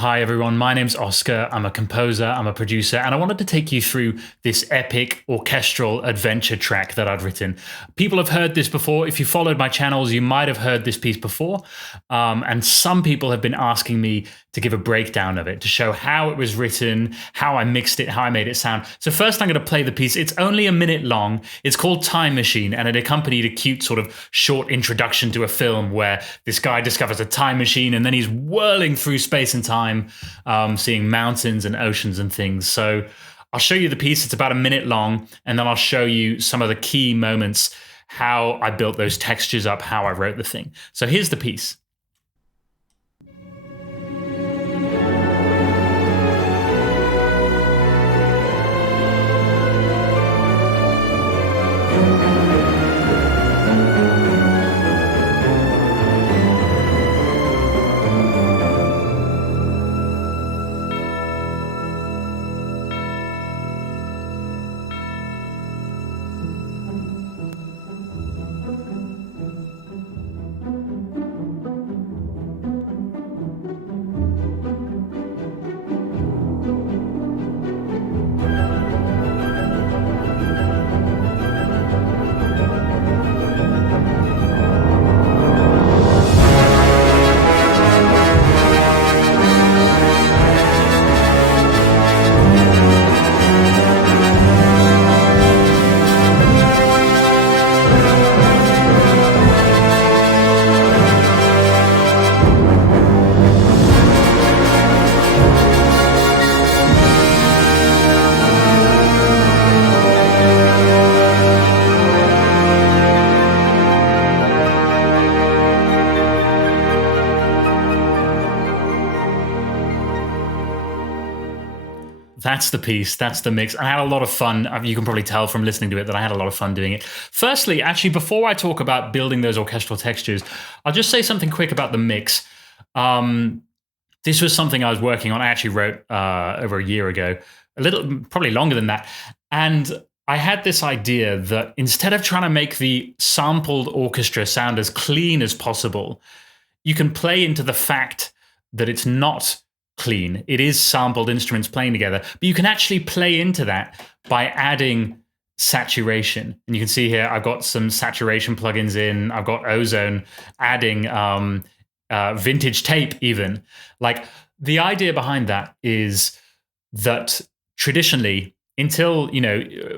Hi everyone, my name's Oscar. I'm a composer, I'm a producer, and I wanted to take you through this epic orchestral adventure track that I'd written. People have heard this before. If you followed my channels, you might have heard this piece before. And some people have been asking me to give a breakdown of it, to show how it was written, how I mixed it, how I made it sound. So first I'm going to play the piece. It's only a minute long. It's called Time Machine, and it accompanied a cute sort of short introduction to a film where this guy discovers a time machine and then he's whirling through space and time, seeing mountains and oceans and things. So I'll show you the piece. It's about a minute long, and then I'll show you some of the key moments, how I built those textures up, how I wrote the thing. So here's the piece. That's the piece. That's the mix. I had a lot of fun. You can probably tell from listening to it that I had a lot of fun doing it. Firstly, actually, before I talk about building those orchestral textures, I'll just say something quick about the mix. This was something I was working on. I actually wrote over a year ago, probably longer than that. And I had this idea that instead of trying to make the sampled orchestra sound as clean as possible, you can play into the fact that it's not clean. It is sampled instruments playing together, but you can actually play into that by adding saturation. And you can see here, I've got some saturation plugins in. I've got Ozone adding vintage tape even. Like, the idea behind that is that traditionally, until,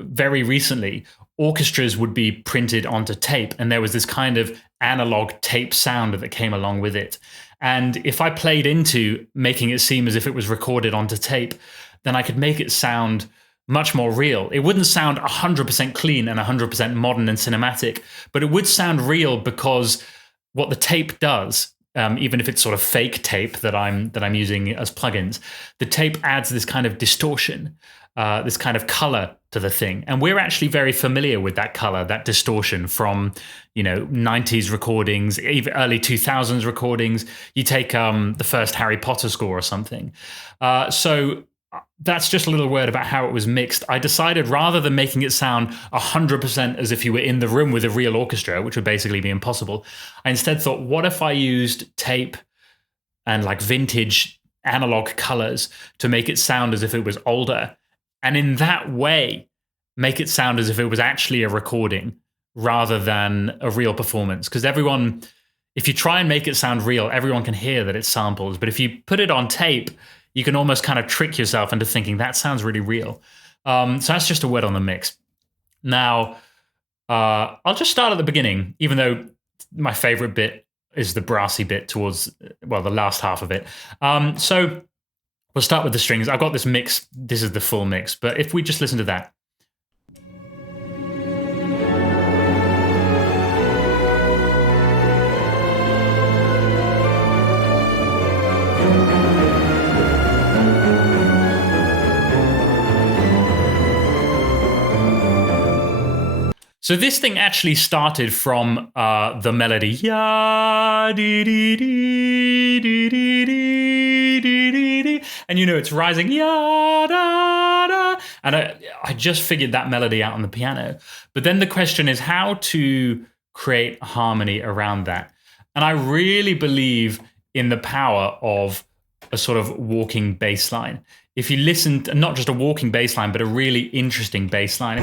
very recently, orchestras would be printed onto tape, and there was this kind of analog tape sound that came along with it. And if I played into making it seem as if it was recorded onto tape, then I could make it sound much more real. It wouldn't sound 100% clean and 100% modern and cinematic, but it would sound real because what the tape does, even if it's sort of fake tape that I'm using as plugins, the tape adds this kind of distortion, this kind of color to the thing. And we're actually very familiar with that color, that distortion from, 90s recordings, even early 2000s recordings. You take the first Harry Potter score or something. So that's just a little word about how it was mixed. I decided, rather than making it sound 100% as if you were in the room with a real orchestra, which would basically be impossible, I instead thought, what if I used tape and like vintage analog colors to make it sound as if it was older? And in that way, make it sound as if it was actually a recording rather than a real performance. Because everyone, if you try and make it sound real, everyone can hear that it's samples. But if you put it on tape, you can almost kind of trick yourself into thinking that sounds really real. So that's just a word on the mix. Now, I'll just start at the beginning, even though my favorite bit is the brassy bit towards, the last half of it. So we'll start with the strings. I've got this mix. This is the full mix. But if we just listen to that. So this thing actually started from the melody, ya dee dee dee dee dee dee dee dee, and it's rising, ya da da, and I just figured that melody out on the piano. But then the question is how to create harmony around that, and I really believe in the power of a sort of walking bass line. If you listen, not just a walking bass line, but a really interesting bass line.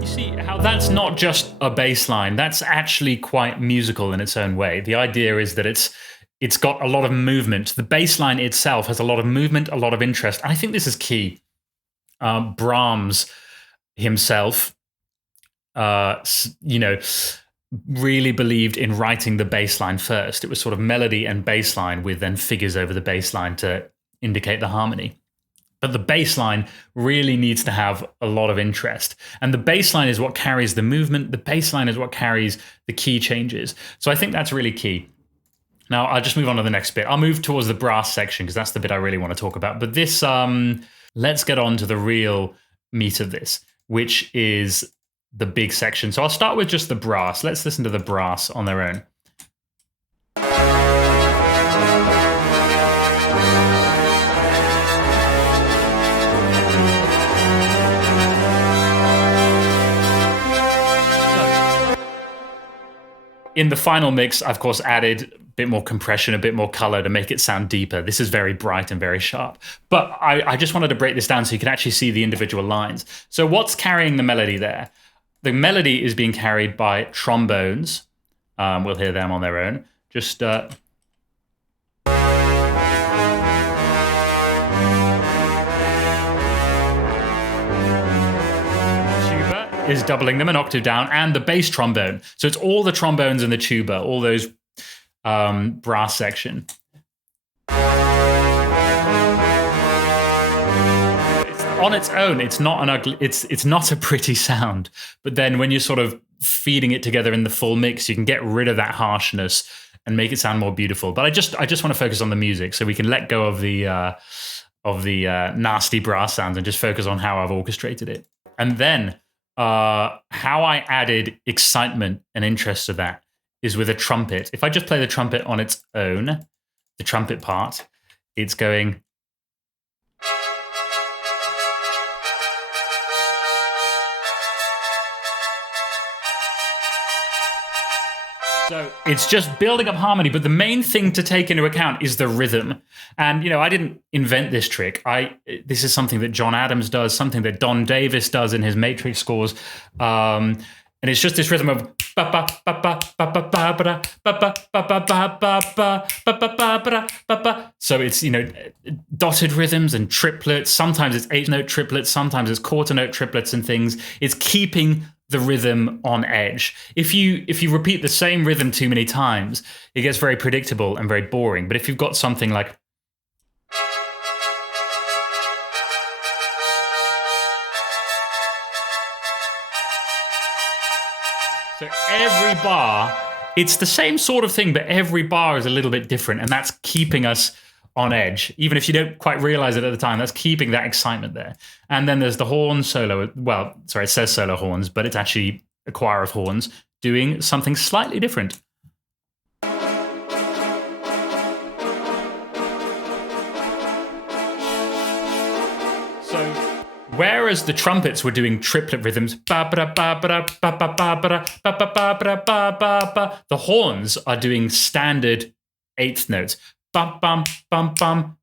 You see how that's not just a bass line, that's actually quite musical in its own way. The idea is that it's got a lot of movement. The bass line itself has a lot of movement, a lot of interest. And I think this is key. Brahms himself, really believed in writing the bass line first. It was sort of melody and bass line with then figures over the bass line to indicate the harmony. But the bass line really needs to have a lot of interest. And the bass line is what carries the movement. The bass line is what carries the key changes. So I think that's really key. Now, I'll just move on to the next bit. I'll move towards the brass section because that's the bit I really want to talk about. But this, let's get on to the real meat of this, which is the big section. So I'll start with just the brass. Let's listen to the brass on their own. In the final mix, I've, of course, added a bit more compression, a bit more color to make it sound deeper. This is very bright and very sharp. But I just wanted to break this down so you can actually see the individual lines. So what's carrying the melody there? The melody is being carried by trombones. We'll hear them on their own. Just... tuba is doubling them an octave down, and the bass trombone. So it's all the trombones and the tuba, all those brass section. On its own, it's not an ugly, it's not a pretty sound. But then when you're sort of feeding it together in the full mix, you can get rid of that harshness and make it sound more beautiful. But I just want to focus on the music, so we can let go of the nasty brass sounds and just focus on how I've orchestrated it. And then how I added excitement and interest to that is with a trumpet. If I just play the trumpet on its own, the trumpet part, it's going. So it's just building up harmony, but the main thing to take into account is the rhythm. And, I didn't invent this trick. This is something that John Adams does, something that Don Davis does in his Matrix scores. And it's just this rhythm of so it's, dotted rhythms and triplets. Sometimes it's 8-note triplets, sometimes it's quarter note triplets and things. It's keeping the rhythm on edge. If you repeat the same rhythm too many times, it gets very predictable and very boring. But if you've got something like so every bar, it's the same sort of thing, but every bar is a little bit different, and that's keeping us on edge. Even if you don't quite realize it at the time, that's keeping that excitement there. And then there's the horn solo. Well, sorry, it says solo horns, but it's actually a choir of horns doing something slightly different. So whereas the trumpets were doing triplet rhythms, the horns are doing standard eighth notes. Bum bum bum bum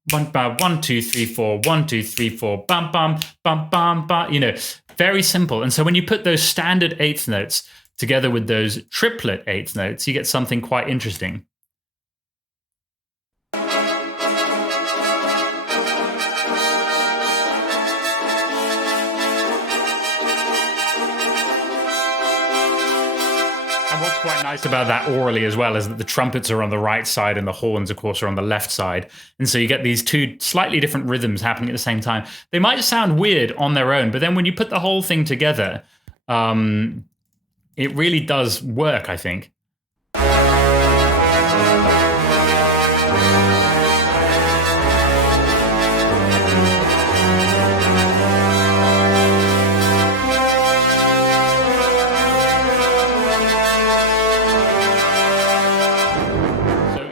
1 2 3 4 1 2 3 4 bum bum bum bum bum. Very simple. And so when you put those standard eighth notes together with those triplet eighth notes, you get something quite interesting. And what's quite nice about that orally as well is that the trumpets are on the right side and the horns, of course, are on the left side. And so you get these two slightly different rhythms happening at the same time. They might sound weird on their own, but then when you put the whole thing together, it really does work, I think.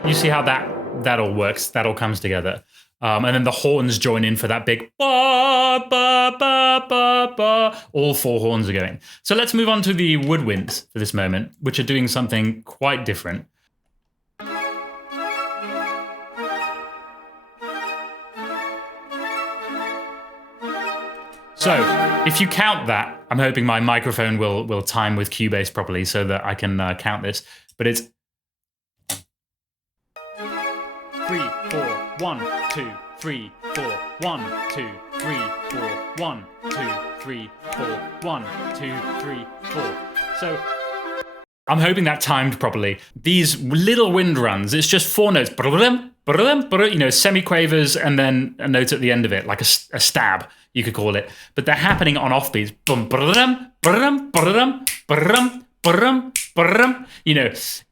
You see how that all works, that all comes together. And then the horns join in for that big ba, ba, ba, ba, ba. All 4 horns are going. So let's move on to the woodwinds for this moment, which are doing something quite different. So if you count that, I'm hoping my microphone will time with Cubase properly so that I can count this. But it's 3, 4, 1, 2, 3, 4, 1, 2, 3, 4, 1, 2, 3, 4, 1, 2, 3, 4. So I'm hoping that timed properly. These little wind runs, it's just 4 notes. Semiquavers and then a note at the end of it, like a stab, you could call it. But they're happening on offbeats.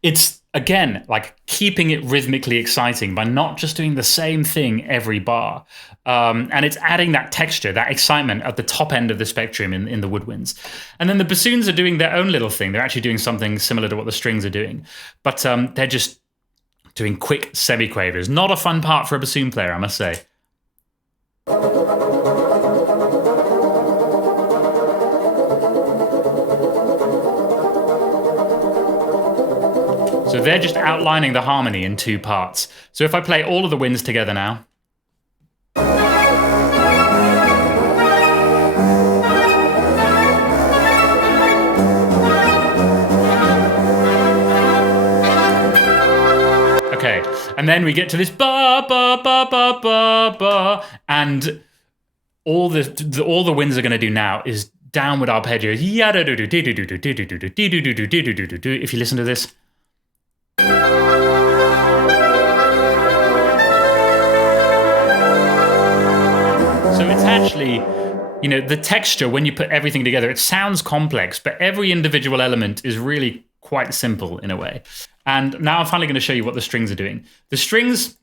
It's, again, like keeping it rhythmically exciting by not just doing the same thing every bar. And it's adding that texture, that excitement at the top end of the spectrum in the woodwinds. And then the bassoons are doing their own little thing. They're actually doing something similar to what the strings are doing. But they're just doing quick semiquavers. Not a fun part for a bassoon player, I must say. So they're just outlining the harmony in 2 parts. So if I play all of the winds together now. Okay, and then we get to this ba ba ba ba ba ba, and all the winds are going to do now is downward arpeggios. If you listen to this. So it's actually, the texture, when you put everything together, it sounds complex, but every individual element is really quite simple in a way. And now I'm finally going to show you what the strings are doing. The strings,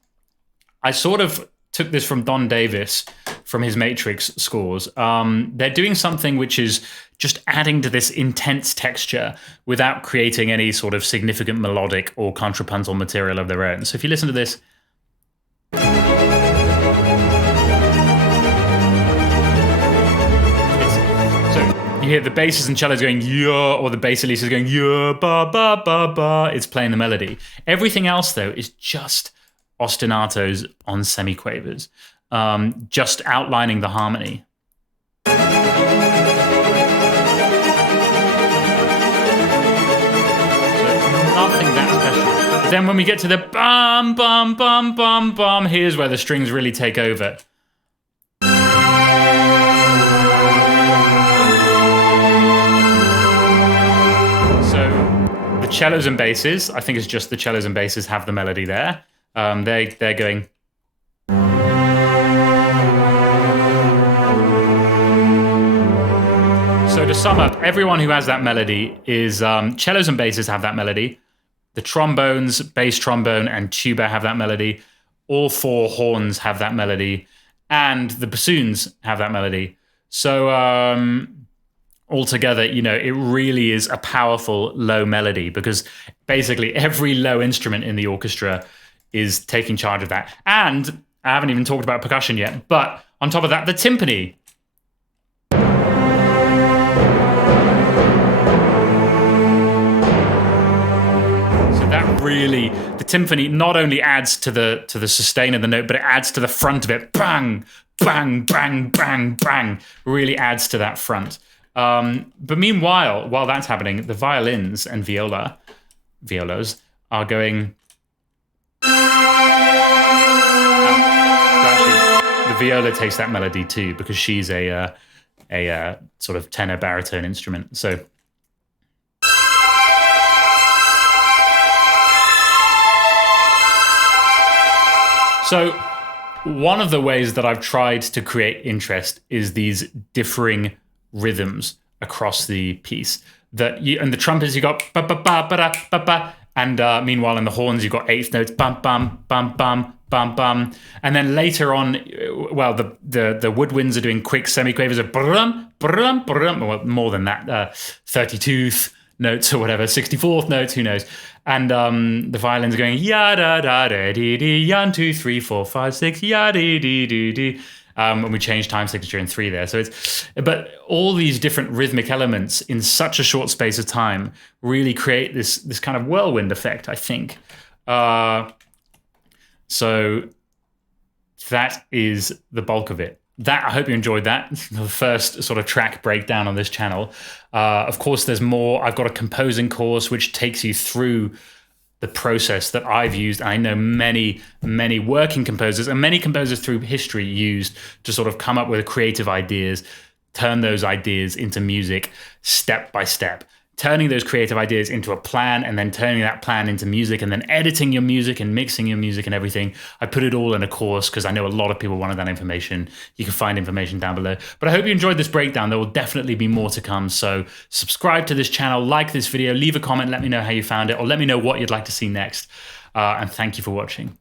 I sort of took this from Don Davis from his Matrix scores. They're doing something which is just adding to this intense texture without creating any sort of significant melodic or contrapuntal material of their own. So if you listen to this. You hear the basses and cellos going yeah, or the bass at least is going yeah, ba ba ba ba. It's playing the melody. Everything else though is just ostinatos on semiquavers, just outlining the harmony. So nothing that special. But then when we get to the bum bum bum bum bum, here's where the strings really take over. Cellos and basses, I think it's just the cellos and basses have the melody there. They're going. So to sum up, everyone who has that melody is cellos and basses have that melody. The trombones, bass trombone, and tuba have that melody. All 4 horns have that melody, and the bassoons have that melody. So altogether, it really is a powerful low melody because basically every low instrument in the orchestra is taking charge of that. And I haven't even talked about percussion yet, but on top of that, the timpani. So that really, the timpani not only adds to the sustain of the note, but it adds to the front of it. Bang, bang, bang, bang, bang. Really adds to that front. But meanwhile, while that's happening, the violins and violas are going. Actually, the viola takes that melody too because she's a sort of tenor baritone instrument. So. So one of the ways that I've tried to create interest is these differing rhythms across the piece. And the trumpets, you got ba ba ba ba da ba ba, and meanwhile in the horns you got 8th notes bum bum bum bum bum bum, and then later on, well, the woodwinds are doing quick semiquavers of brum brum brum, well, more than that, 32th, notes or whatever, 64th notes, who knows. And the violin's going ya da da da dee dee, 1 2 3 4 5 6 ya dee dee dee dee. And we change time signature in 3 there. So but all these different rhythmic elements in such a short space of time really create this kind of whirlwind effect, I think. So that is the bulk of it. I hope you enjoyed that. The first sort of track breakdown on this channel. Of course, there's more. I've got a composing course which takes you through the process that I've used. I know many, many working composers and many composers through history used to sort of come up with creative ideas, turn those ideas into music step by step, turning those creative ideas into a plan and then turning that plan into music and then editing your music and mixing your music and everything. I put it all in a course because I know a lot of people wanted that information. You can find information down below. But I hope you enjoyed this breakdown. There will definitely be more to come. So subscribe to this channel, like this video, leave a comment, let me know how you found it, or let me know what you'd like to see next. And thank you for watching.